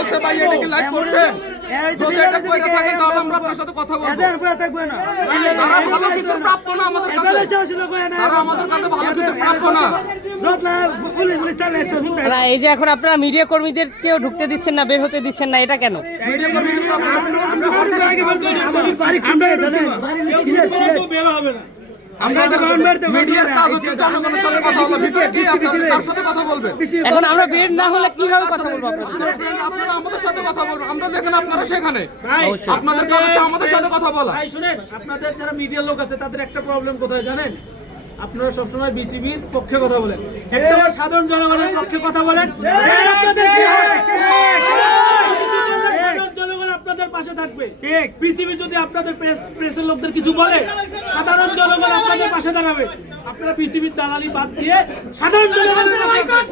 বলছে ভাই, এটা কি লাইভ করছে? যদি এটা কইরা থাকেন তাহলে আমরা আপনার সাথে কথা বলবো। তারা ভালো কিছু প্রাপ্য না আমাদের কাছে, তারা আমাদের কাছে ভালো কিছু প্রাপ্য না। এই যে এখন আপনারা মিডিয়া কর্মীদেরকেও ঢুকতে দিচ্ছেন না, বের হতে দিচ্ছেন না, এটা কেন? মিডিয়া কর্মীদের মিডিয়ার কাজ হচ্ছে জনগণের সাথে কথা বলা। ভিতরে কি আছে, আপনি তার সাথে কথা বলবেন। এখন আমরা বের না হলে কিভাবে কথা বলবো? আপনারা আমাদের সাথে কথা বলবেন, আমরা যেখানে আপনারা সেখানে। আপনাদের কাজ হচ্ছে আমাদের সাথে কথা বলা। ভাই শুনেন, আপনাদের যারা মিডিয়ার লোক আছে তাদের একটা প্রবলেম কোথায় জানেন? আপনারা সবসময় বিসিবির পক্ষে কথা বলেন, একদম সাধারণ জনগণের পক্ষে কথা বলেন। আপনাদের কি হয়? সাধারণ জনগণ আপনাদের পাশে থাকবে। ঠিক, বিসিবি যদি আপনাদের প্রেসের লোকদের কিছু বলে, সাধারণ জনগণ আপনাদের পাশে দাঁড়াবে। আপনারা বিসিবির দালালি বাদ দিয়ে সাধারণ জনগণের পাশে আছেন।